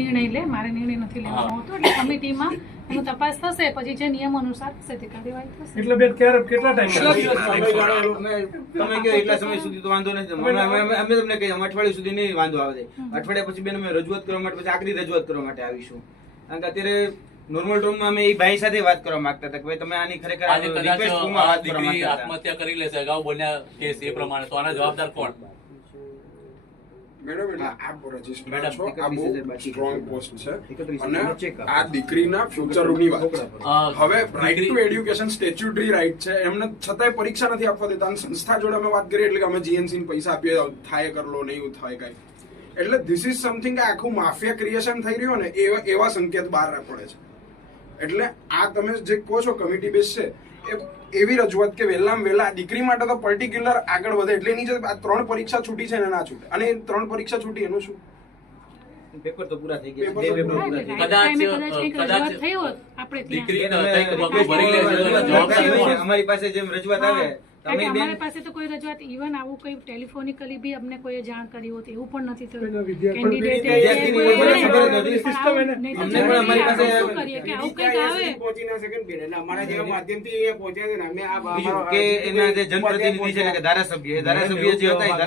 નિર્ણય લે, મારે નિર્ણય નથી લેવાનો હોતો. એટલે કમિટીમાં એનું તપાસ થશે, પછી જે નિયમ અનુસાર થશે તે કાર્યવાહી થશે. એટલે બેન કેટલા ટાઈમ તમે કહો એટલા સમય સુધી તો વાંધો નથી. અમે તમને કહીએ અઠવાડિયા સુધી નહીં વાંધો આવે. અઠવાડિયા પછી બેન અમે રજૂઆત કરવા માટે પછી આખરી રજૂઆત કરવા માટે આવીશું. કારણ કે અત્યારે નોર્મલ રૂમમાં અમે એ ભાઈ સાથે વાત કરવા માંગતા હતા કે ભાઈ તમે આની ખરેખર રિક્વેસ્ટ રૂમમાં વાત કરવા માંગતા હતા. આત્મહત્યા કરી લેશે અગાઉ બન્યા કેસ એ પ્રમાણે, તો આના જવાબદાર કોણ? મેડમ એટલે આપ રજિસ્ટર છો, આ બહુ સ્ટ્રોંગ પોસ્ટ છે અને આ દીકરીના ફ્યુચરની વાત છે. હવે right to education statutory right છે, એમને છતાંય પરીક્ષા નથી આપવા દેતા. અને સંસ્થા જોડે અમે વાત કરીએ એટલે કે અમે જીએનસી પૈસા આપીએ, થાય કરલો નહીં થાય કઈ. એટલે ધીસ ઇઝ સમથિંગ કે આખું માફિયા ક્રિએશન થઈ રહ્યું ને એવા સંકેત બહાર પડે છે. એટલે આ તમે જે કહો છો કમિટી બેઝ છે, એવી રજૂઆત કે વહેલામાં વહેલા દીકરી માટે તો પર્ટિક્યુલર આગળ વધે. એટલે એની જે આ 3 પરીક્ષા છૂટી છે ને ના છૂટે, અને 3 પરીક્ષા છૂટી એનું શું? પેપર તો પૂરા થઈ ગયા. અમારી પાસે જેમ રજૂઆત આવે અમારી પાસે તો કોઈ રજૂઆત, ઇવન આવું કોઈ ટેલિફોનિકલી બી અમને કોઈ જાણ કરી હોત એવું પણ નથી થયું. કે એના જે જનપ્રતિનિધિ છે ધારાસભ્ય જે હતા